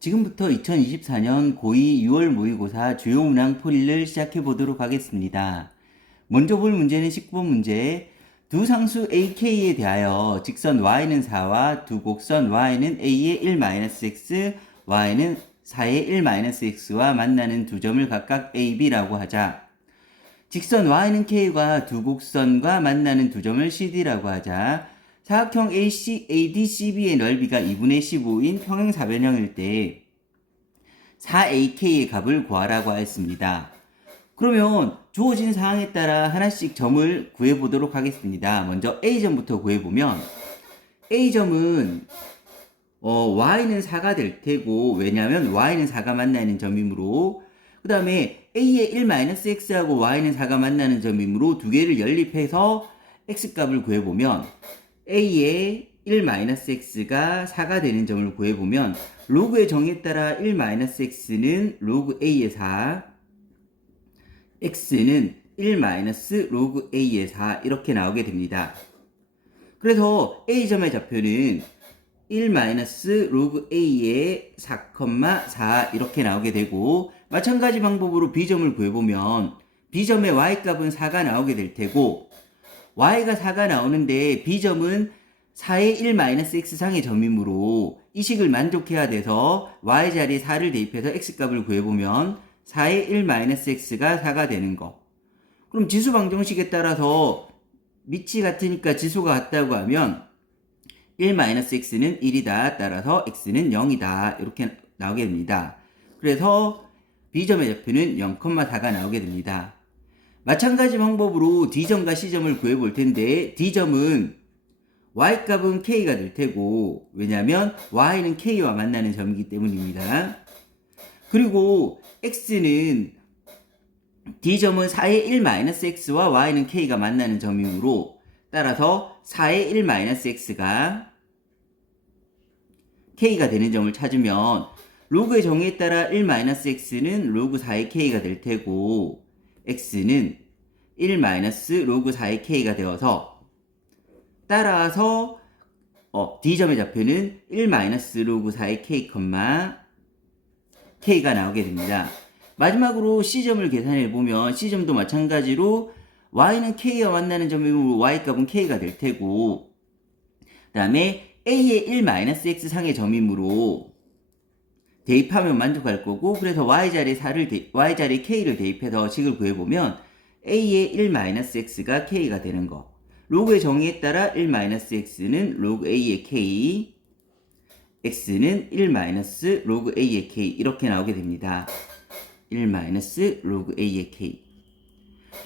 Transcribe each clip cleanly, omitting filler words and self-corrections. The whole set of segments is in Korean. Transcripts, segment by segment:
지금부터 2024년 고2 6월 모의고사 주요 문항 풀이를 시작해 보도록 하겠습니다. 먼저 볼 문제는 19번 문제. 두 상수 AK에 대하여 직선 y는 4와 두 곡선 y는 a의 1-x, y는 4의 1-x와 만나는 두 점을 각각 a, b라고 하자. 직선 y는 k가 두 곡선과 만나는 두 점을 cd라고 하자. 사각형 ADCB의 넓이가 2분의 15인 평행사변형일 때 4AK의 값을 구하라고 하였습니다. 그러면 주어진 사항에 따라 하나씩 점을 구해보도록 하겠습니다. 먼저 A점부터 구해보면 A점은 Y는 4가 될 테고, 왜냐하면 Y는 4가 만나는 점이므로, 그 다음에 A의 1-x하고 Y는 4가 만나는 점이므로 두 개를 연립해서 X값을 구해보면 A의 1-x가 4가 되는 점을 구해보면 로그의 정의에 따라 1-x는 로그 A의 4, x는 1- 로그 A의 4 이렇게 나오게 됩니다. 그래서 A점의 좌표는 1- 로그 A의 4,4 이렇게 나오게 되고, 마찬가지 방법으로 B점을 구해보면 B점의 Y값은 4가 나오게 될 테고, Y가 4가 나오는데 B점은 4의 1-x상의 점이므로 이 식을 만족해야 돼서 Y 자리에 4를 대입해서 X값을 구해보면 4의 1-x가 4가 되는 거. 그럼 지수 방정식에 따라서 밑이 같으니까 지수가 같다고 하면 1-x는 1이다. 따라서 x는 0이다. 이렇게 나오게 됩니다. 그래서 B점의 좌표는 0,4가 나오게 됩니다. 마찬가지 방법으로 D점과 C점을 구해볼 텐데, D점은 Y값은 K가 될 테고, 왜냐하면 Y는 K와 만나는 점이기 때문입니다. 그리고 X는 D점은 4의 1-x와 Y는 K가 만나는 점이므로, 따라서 4의 1-x가 K가 되는 점을 찾으면 로그의 정의에 따라 1-x는 로그 4의 K가 될 테고, x는 1- 로그 4의 k가 되어서, 따라서 D점의 좌표는 1- 로그 4의 k, k가 나오게 됩니다. 마지막으로 C점을 계산해보면 C점도 마찬가지로 Y는 K와 만나는 점이므로 Y값은 K가 될 테고, 그 다음에 A의 1- x상의 점이므로 대입하면 만족할 거고, 그래서 Y자리에 K를 대입해서 식을 구해보면 A의 1-x가 K가 되는 거. 로그의 정의에 따라 1-x는 로그 A의 K, x는 1- 로그 A의 K 이렇게 나오게 됩니다. 1- 로그 A의 K.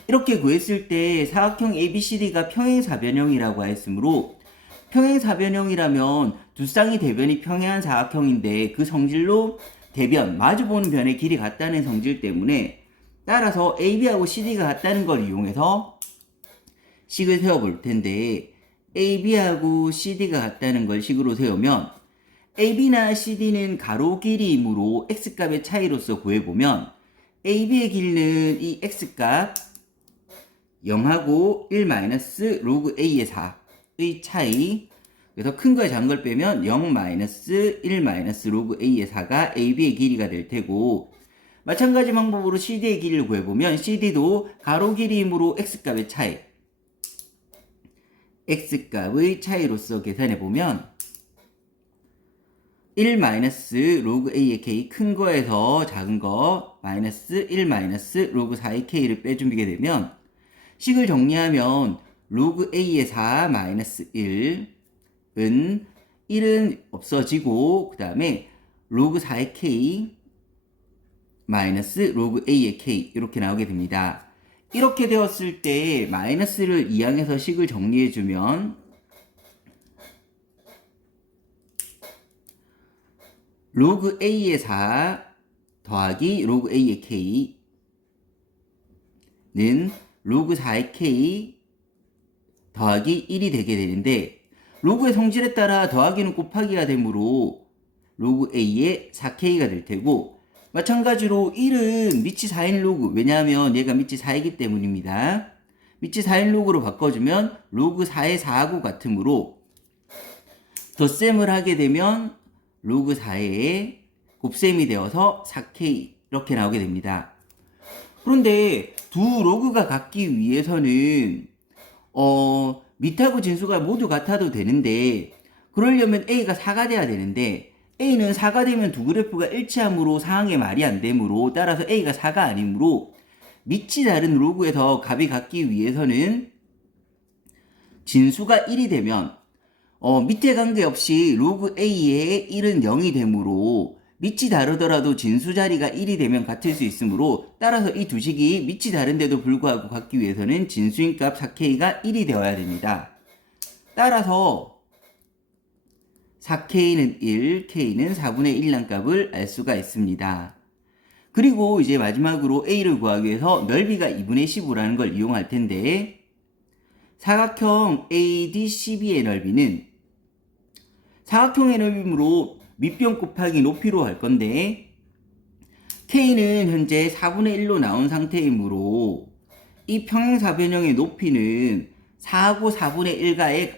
이렇게 구했을 때 사각형 ABCD가 평행사변형이라고 하였으므로, 평행사변형이라면 두 쌍의 대변이 평행한 사각형인데 그 성질로 대변, 마주보는 변의 길이 같다는 성질 때문에, 따라서 AB하고 CD가 같다는 걸 이용해서 식을 세워볼 텐데, AB하고 CD가 같다는 걸 식으로 세우면 AB나 CD는 가로 길이이므로 X값의 차이로서 구해보면 AB의 길이는 이 X값 0하고 1- 로그 A의 4의 차이, 그래서 큰 거에 작은 걸 빼면 0- 1- 로그 A의 4가 AB의 길이가 될 테고, 마찬가지 방법으로 CD의 길이를 구해보면 CD도 가로 길이이므로 X값의 차이, X값의 차이로서 계산해보면 1- 로그 A의 K, 큰 거에서 작은 거 마이너스 1- 로그 4의 K를 빼주게 되면 식을 정리하면 로그 A의 4 마이너스 1은 1은 없어지고, 그 다음에 로그 4의 K 마이너스 로그 A의 K 이렇게 나오게 됩니다. 이렇게 되었을 때 마이너스를 이항해서 식을 정리해주면 로그 A의 4 더하기 로그 A의 K는 로그 4의 K 더하기 1이 되게 되는데, 로그의 성질에 따라 더하기는 곱하기가 되므로 로그 A의 4K가 될 테고, 마찬가지로 1은 밑이 4인 로그, 왜냐하면 얘가 밑이 4이기 때문입니다. 밑이 4인 로그로 바꿔주면 로그 4의 4하고 같으므로 덧셈을 하게 되면 로그 4의 곱셈이 되어서 4K 이렇게 나오게 됩니다. 그런데 두 로그가 같기 위해서는 밑하고 진수가 모두 같아도 되는데, 그러려면 A가 4가 돼야 되는데 A는 4가 되면 두 그래프가 일치함으로 상항의 말이 안 되므로, 따라서 A가 4가 아니므로 밑이 다른 로그에서 값이 같기 위해서는 진수가 1이 되면 밑에 관계없이 로그 A의 1은 0이 되므로 밑이 다르더라도 진수 자리가 1이 되면 같을 수 있으므로, 따라서 이 두 식이 밑이 다른데도 불구하고 같기 위해서는 진수인 값 4K가 1이 되어야 됩니다. 따라서 4K는 1, K는 4분의 1란 값을 알 수가 있습니다. 그리고 이제 마지막으로 A를 구하기 위해서 넓이가 2분의 15라는 걸 이용할 텐데, 사각형 ADCB의 넓이는 사각형의 넓이므로 밑변 곱하기 높이로 할 건데, K는 현재 4분의 1로 나온 상태이므로 이 평행사변형의 높이는 4하고 4분의 1가의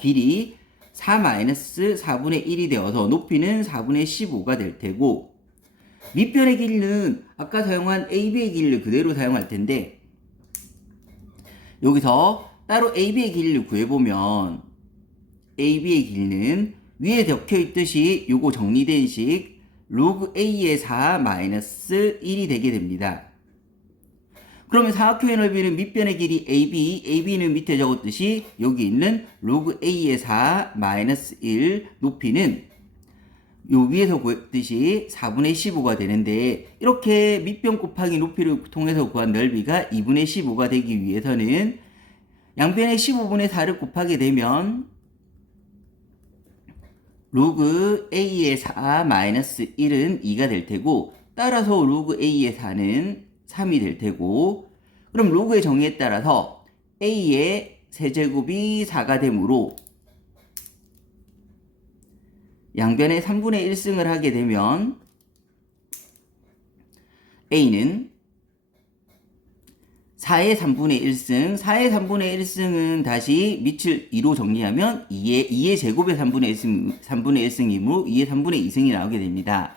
길이 4-4분의 1이 되어서 높이는 4분의 15가 될 테고, 밑변의 길이는 아까 사용한 AB의 길이를 그대로 사용할 텐데, 여기서 따로 AB의 길이를 구해보면 AB의 길이는 위에 적혀있듯이 요거 정리된 식 로그 A의 4 마이너스 1이 되게 됩니다. 그러면 사각형의 넓이는 밑변의 길이 AB, AB는 밑에 적었듯이 여기 있는 로그 A의 4 마이너스 1, 높이는 요 위에서 구했듯이 4분의 15가 되는데, 이렇게 밑변 곱하기 높이를 통해서 구한 넓이가 2분의 15가 되기 위해서는 양변에 15분의 4를 곱하게 되면 로그 A의 4 마이너스 1은 2가 될 테고, 따라서 로그 A의 4는 3이 될 테고, 그럼 로그의 정의에 따라서 A의 세제곱이 4가 되므로 양변에 3분의 1승을 하게 되면 A는 4의 3분의 1승, 4의 3분의 1승은 다시 밑을 2로 정리하면 2의 제곱의 3분의 1승이므로 2의 3분의 2승이 나오게 됩니다.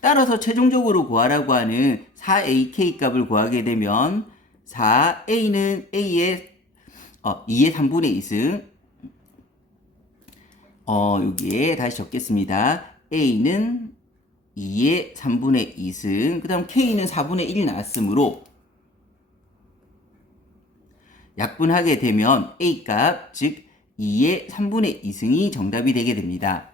따라서 최종적으로 구하라고 하는 4AK 값을 구하게 되면 4A는 A의 2의 3분의 2승, 여기에 다시 적겠습니다. A는 2의 3분의 2승, 그 다음 K는 4분의 1이 나왔으므로 약분하게 되면 A값, 즉 2의 3분의 2승이 정답이 되게 됩니다.